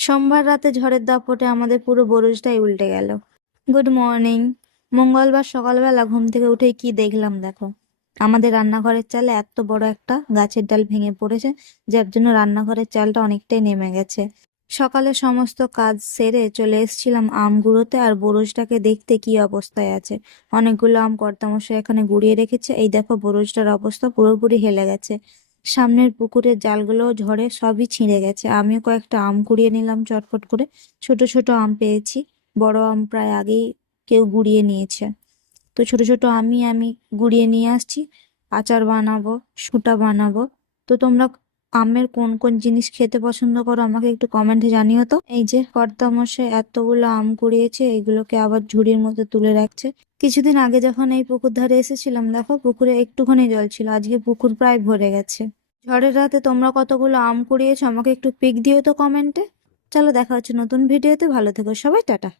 সোমবার রাতে ঝড়ের দাপটে আমাদের পুরো বরজটাই উল্টে গেল। Good morning. মঙ্গলবার সকালবেলা ঘুম থেকে উঠেই কি দেখলাম দেখো। আমাদের রান্নাঘরের চালে এত বড় একটা গাছের ডাল ভেঙে পড়েছে, যার জন্য রান্নাঘরের চালটা অনেকটাই নেমে গেছে। সকালে সমস্ত কাজ সেরে চলে এসেছিলাম আম গুঁড়োতে, আর বরজটাকে দেখতে কি অবস্থায় আছে। অনেকগুলো আম কর্তামশাই এখানে গুঁড়িয়ে রেখেছে, এই দেখো বরজটার অবস্থা পুরোপুরি হেলে গেছে। সামনের পুকুরের জালগুলো ঝড়ে সবই ছিঁড়ে গেছে। আমিও কয়েকটা আম কুড়িয়ে নিলাম চটপট করে। ছোট ছোট আম পেয়েছি, বড় আম প্রায় আগেই কেউ গুঁড়িয়ে নিয়েছে। তো ছোট ছোট আমি গুঁড়িয়ে নিয়ে আসছি। আচার বানাবো, শুঁটা বানাবো। তো তোমরা আমের কোন কোন জিনিস খেতে পছন্দ করো আমাকে একটু কমেন্টে জানিও তো। এই যে কর্তামশাই এতগুলো আম কুড়িয়েছে, এগুলোকে আবার ঝুড়ির মধ্যে তুলে রাখছে। কিছুদিন আগে যখন এই পুকুর ধারে এসেছিলাম দেখো পুকুরে একটুখানি জল ছিল, আজকে পুকুর প্রায় ভরে গেছে। ঝড়ের রাতে তোমরা কতগুলো আম কুড়িয়েছো আমাকে একটু পিক দিও তো কমেন্টে। চলো দেখা হচ্ছে নতুন ভিডিওতে, ভালো থেকো সবাই, টাটা।